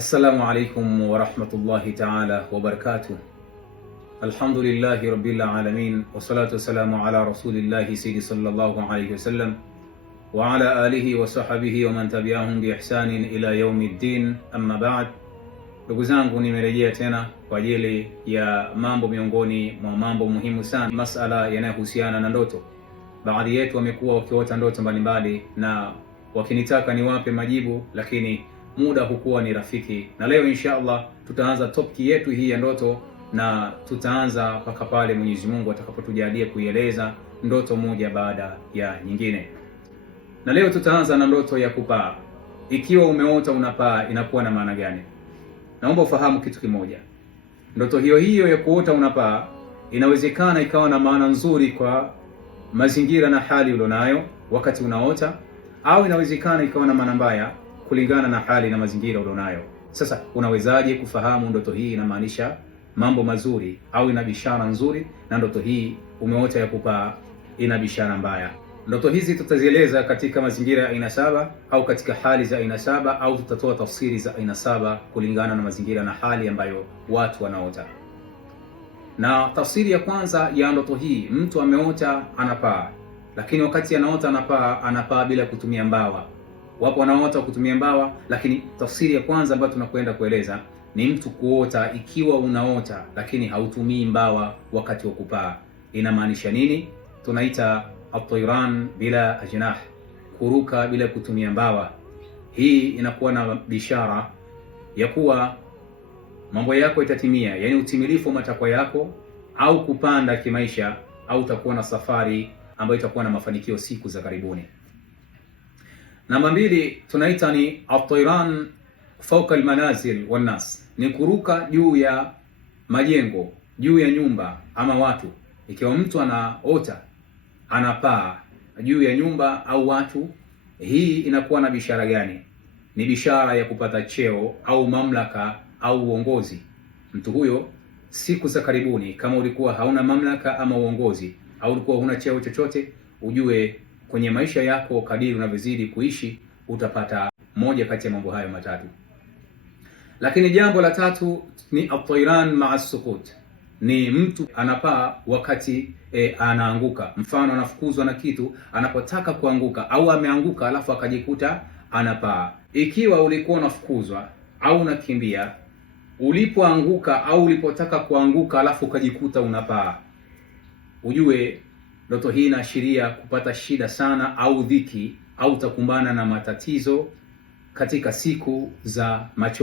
Assalamu alaikum warahmatullahi taala wabarakatuh. Alhamdulillahi rabbil alamin, wassalatu wassalamu ala rasulillahi sayyidi sallallahu alayhi wasallam wa ala alihi wa sahbihi wa man tabi'ahum bi ihsanin ila yaumiddin, amma ba'd. Ndugu zangu, nimerejea tena kwa ajili ya mambo miongoni mwa mambo muhimu sana, masala yanayohusiana na ndoto. Baadhi yetu wamekuwa wakiota ndoto mbalimbali na wakinitaka niwape majibu, lakini muda hukuwa ni rafiki, na leo insha Allah tutaanza topic yetu hii ya ndoto, na tutaanza mpaka pale Mwenyezi Mungu atakapotujalia kuieleza ndoto moja baada ya nyingine. Na leo tutaanza na ndoto ya kupaa. Ikiwa umeota unapaa, inakuwa na maana gani? Naomba ufahamu kitu kimoja. Ndoto hiyo ya kuota unapaa inawezekana ikawa na maana nzuri kwa mazingira na hali ulionayo wakati unaota, au inawezekana ikawa na maana mbaya kulingana na hali na mazingira ulionayo. Sasa unawezaje kufahamu ndoto hii inamaanisha mambo mazuri au ina bishara nzuri, na ndoto hii umeota ya kupaa ina bishara mbaya? Ndoto hizi tutazieleza katika mazingira ya aina saba au katika hali za aina saba, au tutatoa tafsiri za aina saba kulingana na mazingira na hali ambayo watu wanaota. Na tafsiri ya kwanza ya ndoto hii, mtu ameota anapaa, lakini wakati anaota anapaa bila kutumia mbawa. Wapo wanaota kutumia mbawa, lakini tafsiri ya kwanza ambayo tunakwenda kueleza ni mtu kuota ikiwa unaota lakini hautumii mbawa wakati wa kupaa. Inamaanisha nini? Tunaita at-tayran bila ajnah, kuruka bila kutumia mbawa. Hii inakuwa na bishara ya kuwa mambo yako itatimia, yani utimilifu wa matakwa yako, au kupanda kimaisha, au utakuwa na safari ambayo itakuwa na mafanikio siku za karibuni. Namba mbili tunaita ni at-tayran fawqa al-manazil wan nas, ni kuruka juu ya majengo, juu ya nyumba ama watu. Ikiwa mtu anaota anapaa juu ya nyumba au watu, hii inakuwa na bishara gani? Ni bishara ya kupata cheo au mamlaka au uongozi. Mtu huyo siku za karibuni, kama ulikuwa hauna mamlaka ama uongozi, au ulikuwa huna cheo chochote, ujue kwenye maisha yako kadiri unavyozidi kuishi utapata moja kati ya mambo hayo matatu. Lakini jambo la tatu ni at-tayran ma'a as-sukut, ni mtu anapaa wakati anaanguka. Mfano, anafukuzwa na kitu, anapotaka kuanguka au ameanguka alafu akajikuta anapaa. Ikiwa ulikuwa unafukuzwa au unakimbia, ulipoanguka au ulipotaka kuanguka alafu ukajikuta unapaa, ujue ndoto hii inaashiria kupata shida sana au dhiki, au utakumbana na matatizo katika siku za macho.